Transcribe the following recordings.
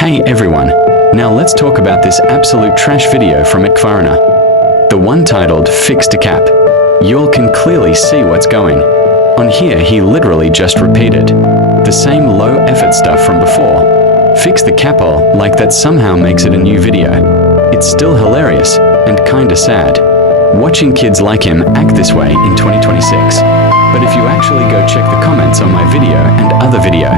Hey everyone, now let's talk about this absolute trash video from Ikvarna. The one titled Fixed a Cap. Y'all can clearly see what's going on here. He literally just repeated the same low effort stuff from before. Fix the cap all, like that somehow makes it a new video. It's still hilarious and kinda sad watching kids like him act this way in 2026. But if you actually go check the comments on my video and other video,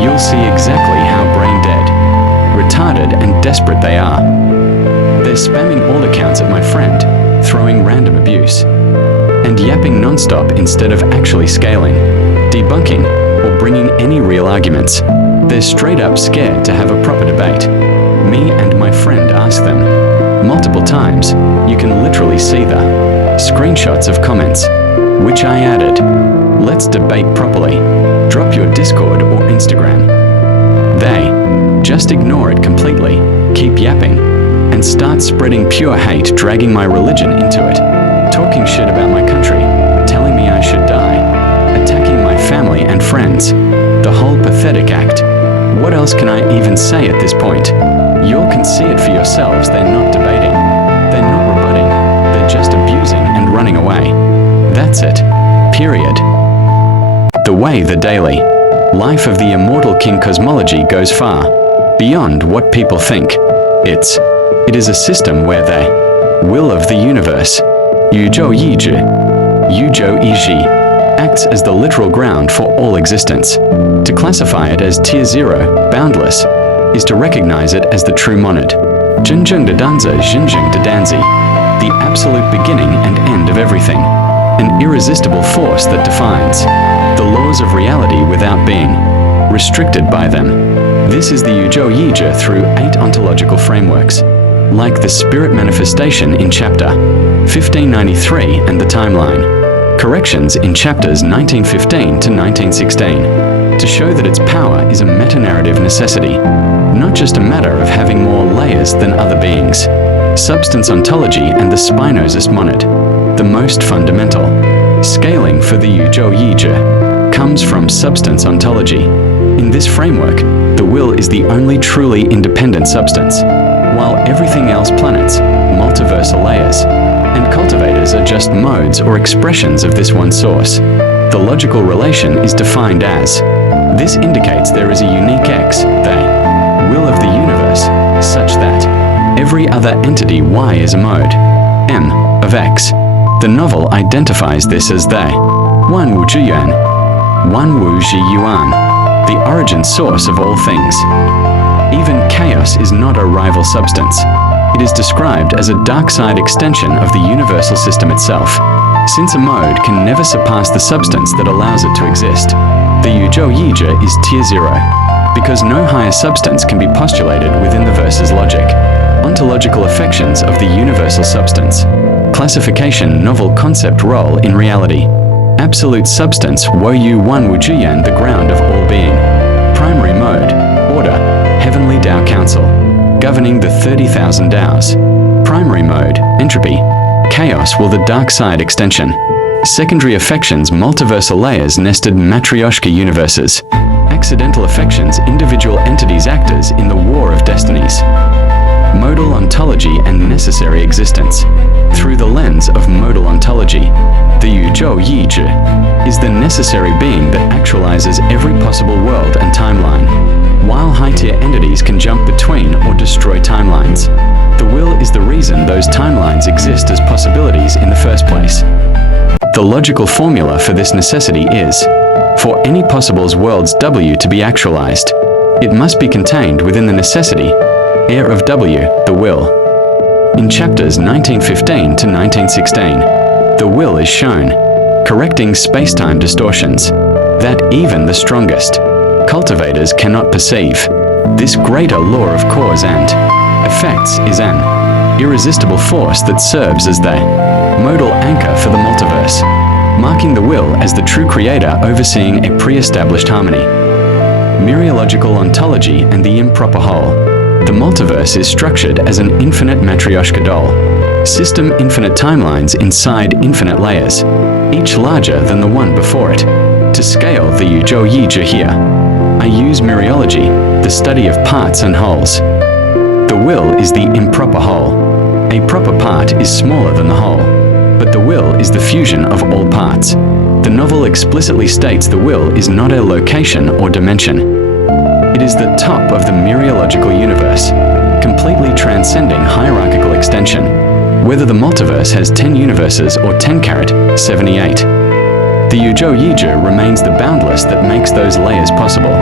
you'll see exactly how brain dead, retarded and desperate they are. They're spamming all accounts at my friend, throwing random abuse, and yapping non-stop instead of actually scaling, debunking, or bringing any real arguments. They're straight up scared to have a proper debate. Me and my friend asked them multiple times. You can literally see the screenshots of comments, which I added. Let's debate properly. Drop your Discord or Instagram. They just ignore it completely, keep yapping, and start spreading pure hate, dragging my religion into it, talking shit about my country, telling me I should die, attacking my family and friends. The whole pathetic act. What else can I even say at this point? Y'all can see it for yourselves. They're not debating. They're not rebutting. They're just abusing and running away. That's it. Period. The way the daily life of the immortal king cosmology goes far beyond what people think. It is a system where the will of the universe, Yujo Iji, acts as the literal ground for all existence. To classify it as tier 0, boundless, is to recognize it as the true monad. Jinjung de Danza Jinjung de Danzi, the absolute beginning and end of everything. An irresistible force that defines the laws of reality without being restricted by them. This is the Yujo Yija through 8 ontological frameworks, like the spirit manifestation in chapter 1593 and the timeline corrections in chapters 1915 to 1916, to show that its power is a meta-narrative necessity, not just a matter of having more layers than other beings. Substance ontology and the Spinozist monad, the most fundamental. Scaling for the Yujo Yija comes from substance ontology. In this framework, the will is the only truly independent substance, while everything else, planets, multiversal layers, and cultivators are just modes or expressions of this one source. The logical relation is defined as, this indicates there is a unique X, the will of the universe, such that every other entity Y is a mode, M, of X. The novel identifies this as the Wan Wu Zhiyuan, Wan Wu Zhiyuan, the origin source of all things. Even chaos is not a rival substance. It is described as a dark side extension of the universal system itself, since a mode can never surpass the substance that allows it to exist. The Yujo Yija is tier 0, because no higher substance can be postulated within the verse's logic. Ontological affections of the universal substance. Classification novel concept role in reality. Absolute substance Wo Yu Wan Wu Jiyan, the ground of all being. Primary mode, order, heavenly Tao council, governing the 30,000 Taos. Primary mode, entropy, chaos will the dark side extension. Secondary affections, multiversal layers, nested matryoshka universes. Accidental affections, individual entities, actors in the war of destinies. Modal ontology and necessary existence. Through the lens of modal ontology, the Yujo Yiji is the necessary being that actualizes every possible world and timeline, while high-tier entities can jump between or destroy timelines. The will is the reason those timelines exist as possibilities in the first place. The logical formula for this necessity is, for any possible world's W to be actualized, it must be contained within the necessity, air of W, the will. In chapters 1915 to 1916, the will is shown, correcting space-time distortions, that even the strongest cultivators cannot perceive. This greater law of cause and effects is an irresistible force that serves as the modal anchor for the multiverse, marking the will as the true creator overseeing a pre-established harmony. Mereological ontology and the improper whole. The multiverse is structured as an infinite matryoshka doll. System infinite timelines inside infinite layers, each larger than the one before it. To scale the Yujo Yija here, I use mereology, the study of parts and wholes. The will is the improper whole. A proper part is smaller than the whole, but the will is the fusion of all parts. The novel explicitly states the will is not a location or dimension. It is the top of the mereological universe, completely transcending hierarchical extension. Whether the multiverse has 10 universes or 10-78, the Yuzhou Yizhi remains the boundless that makes those layers possible.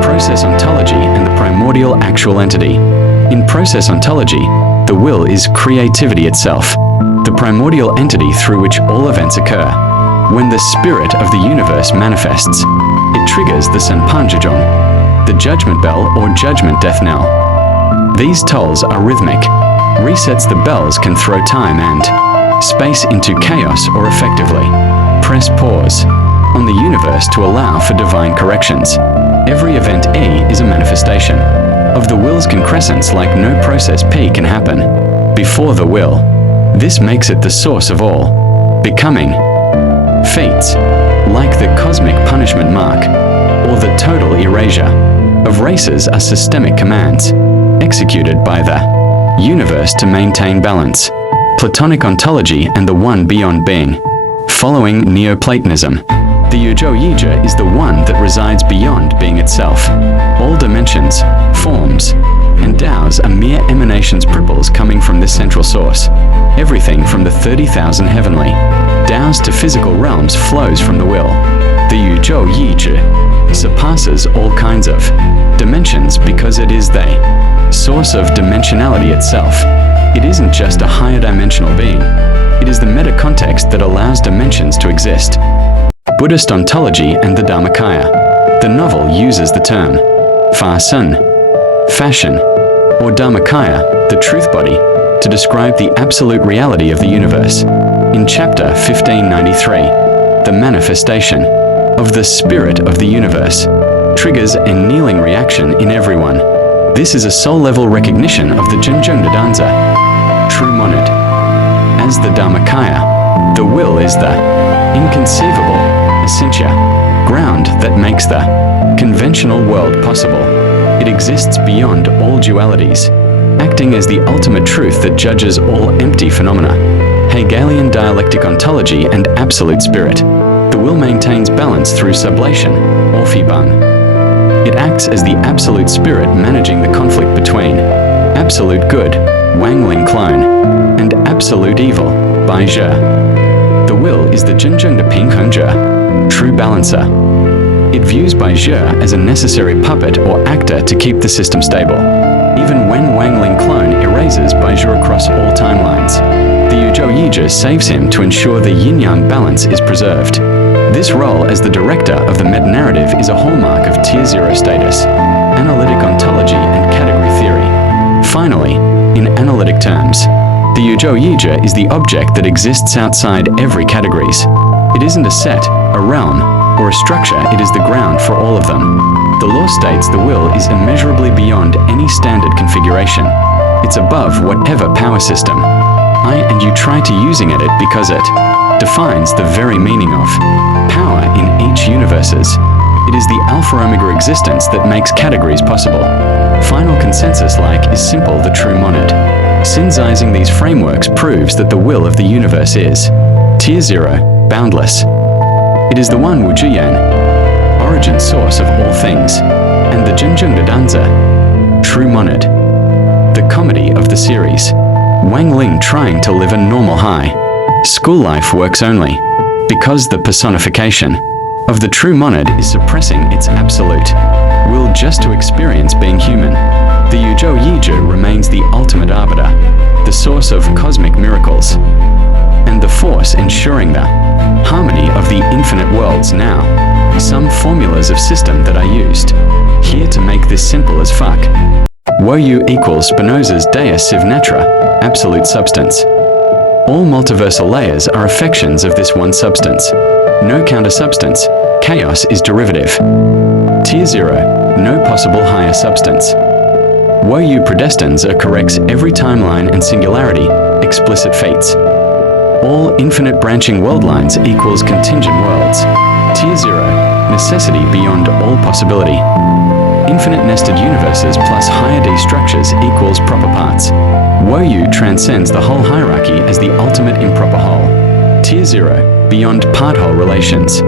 Process ontology and the primordial actual entity. In process ontology, the will is creativity itself, the primordial entity through which all events occur. When the spirit of the universe manifests, it triggers the Sanpanjajong, the judgment bell or judgment death knell. These tolls are rhythmic. Resets the bells can throw time and space into chaos or effectively press pause on the universe to allow for divine corrections. Every event E is a manifestation of the will's concrescence like no process P can happen before the will. This makes it the source of all becoming fates, like the cosmic punishment mark or the total erasure of races are systemic commands executed by the universe to maintain balance. Platonic ontology and the one beyond being. Following Neoplatonism, the Yuzhou Yizhi is the one that resides beyond being itself. All dimensions, forms, and Taos are mere emanations ripples coming from this central source. Everything from the 30,000 heavenly Taos to physical realms flows from the will. The Yuzhou Yizhi surpasses all kinds of dimensions because it is the source of dimensionality itself. It isn't just a higher dimensional being. It is the meta-context that allows dimensions to exist. Buddhist ontology and the Dharmakaya. The novel uses the term Fasun, fashion, or Dharmakaya, the truth body, to describe the absolute reality of the universe. In chapter 1593, the manifestation of the spirit of the universe triggers a kneeling reaction in everyone. This is a soul-level recognition of the Zhenzheng Danzi, true monad. As the Dharmakaya, the will is the inconceivable essentia, ground that makes the conventional world possible. It exists beyond all dualities, acting as the ultimate truth that judges all empty phenomena. Hegelian dialectic ontology and absolute spirit. The will maintains balance through sublation, or Fibang. It acts as the absolute spirit managing the conflict between absolute good, Wangling clone, and absolute evil, Bai Zhe. The will is the Zhenzheng de Pingheng Zhe, true balancer. It views Bai Zhe as a necessary puppet or actor to keep the system stable. Even when Wangling clone erases Bai Zhe across all timelines, the Yuzhou Yizhi saves him to ensure the yin-yang balance is preserved. This role as the director of the meta-narrative is a hallmark of Tier 0 status, analytic ontology and category theory. Finally, in analytic terms, the Yuzhou Yizhi is the object that exists outside every categories. It isn't a set, a realm, or a structure, it is the ground for all of them. The law states the will is immeasurably beyond any standard configuration. It's above whatever power system I and you try to using at it because it defines the very meaning of power in each universes. It is the alpha-omega existence that makes categories possible. Final consensus-like is simple the true monad. Synthesizing these frameworks proves that the will of the universe is Tier 0, boundless. It is the one Wujiyan, origin source of all things, and the Zhenzheng de Danzi, true monad. The comedy of the series. Wang Ling trying to live a normal high school life works only because the personification of the true monad is suppressing its absolute will just to experience being human. The Yuzhou Yizhi remains the ultimate arbiter, the source of cosmic miracles, and the force ensuring the harmony of the infinite worlds. Now, some formulas of system that I used here to make this simple as fuck. Woyu equals Spinoza's Deus sive natura, absolute substance. All multiversal layers are affections of this one substance. No counter-substance, chaos is derivative. Tier 0, no possible higher substance. Woyu predestines corrects every timeline and singularity, explicit fates. All infinite branching world lines equals contingent worlds. Tier 0, necessity beyond all possibility. Infinite nested universes plus higher D structures equals proper parts. Woyu transcends the whole hierarchy as the ultimate improper whole. Tier 0, beyond part-whole relations.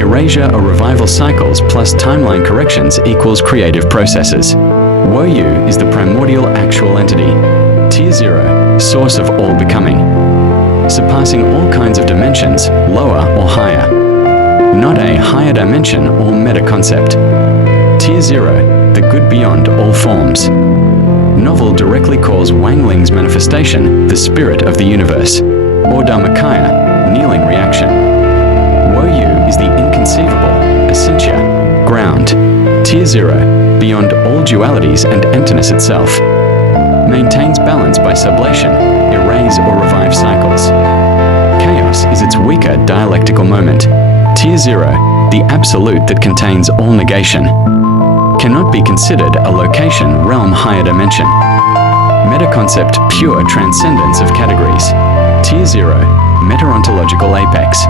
Erasure or revival cycles plus timeline corrections equals creative processes. Woyu is the primordial actual entity. Tier 0, source of all becoming. Surpassing all kinds of dimensions, lower or higher. Not a higher dimension or meta-concept. Tier 0, the good beyond all forms. Novel directly calls Wang Ling's manifestation the spirit of the universe, or Dharmakaya, kneeling reaction. Woyu is the inconceivable, essentia, ground. Tier 0, beyond all dualities and emptiness itself. Maintains balance by sublation, erase or revive cycles. Chaos is its weaker dialectical moment. Tier 0, the absolute that contains all negation. Cannot be considered a location, realm, higher dimension. Meta-concept, pure transcendence of categories. Tier 0, meta-ontological apex.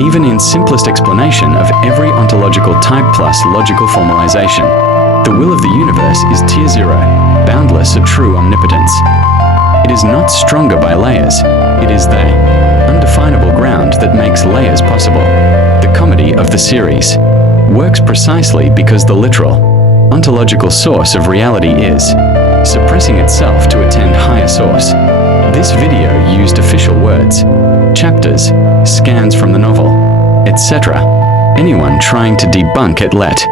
Even in simplest explanation of every ontological type plus logical formalization, the will of the universe is Tier 0, boundless of true omnipotence. It is not stronger by layers, it is the undefinable ground that makes layers possible. The comedy of the series works precisely because the literal, ontological source of reality is suppressing itself to attend higher source. This video used official words, chapters, scans from the novel, etc. Anyone trying to debunk it, let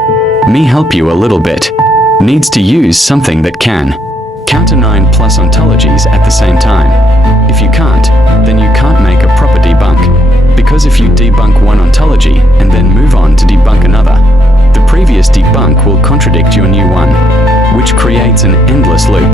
me help you a little bit, needs to use something that can counter 9 plus ontologies at the same time. If you can't, then you can't make a proper debunk. Because if you debunk one ontology and then move on to debunk another, the previous debunk will contradict your new one, which creates an endless loop.